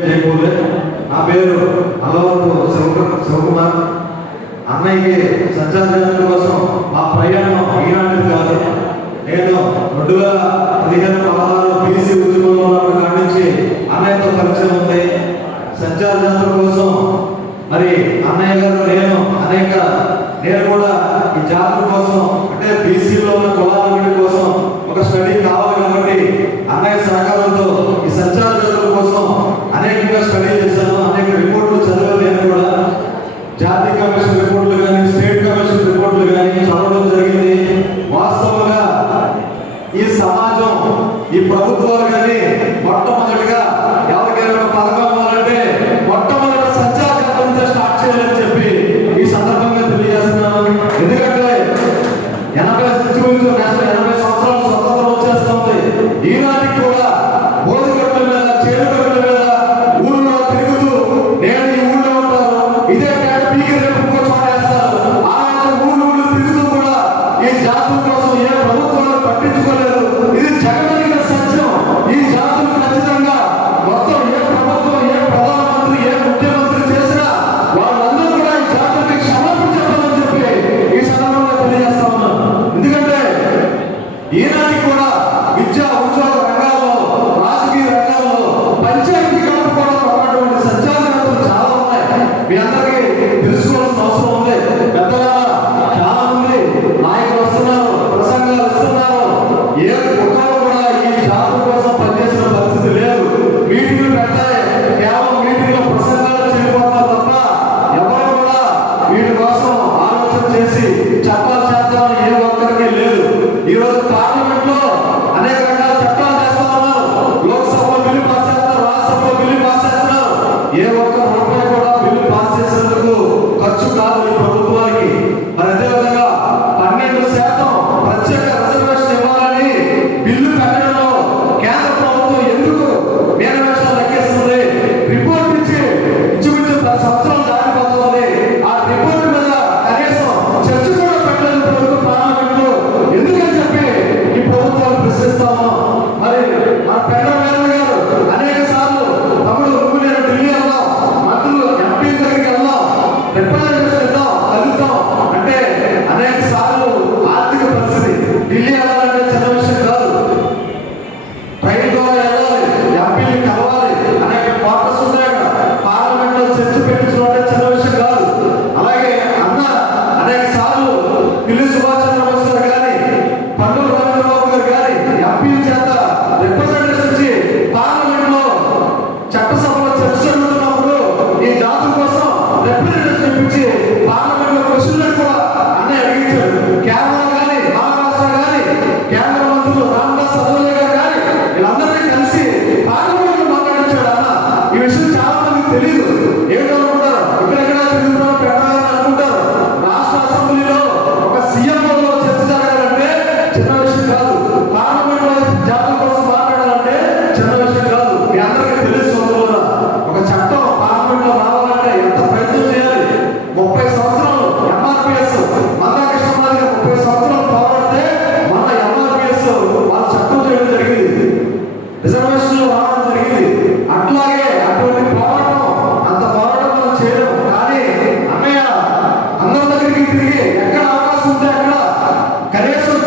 నా పేరు అలవరపు శివకుమార్. అన్నయ్యకి సంచార కోసం మా ప్రయాణం ఈనాడు కాదు. నేను రెండు వేల ఈ ప్రభుత్వాలు కానీ మొట్టమొదటిగా ఎవరికైనా పథకం అవ్వాలంటే మొట్టమొదటి సత్యాగ్రహంతో స్టార్ట్ చేయాలని చెప్పి ఈ సందర్భంగా తెలియజేస్తున్నాను. ఎందుకంటే ఎనభై చూపించు ఎనభై కూడా ఊళ్ళో తిరుగుతూ ఉంటాను. ఇదే పీకి రేపు కూర్చొని వేస్తారు. ఆ ఊళ్ళు తిరుగుతూ కూడా ఈ జాతులు do. కనీసం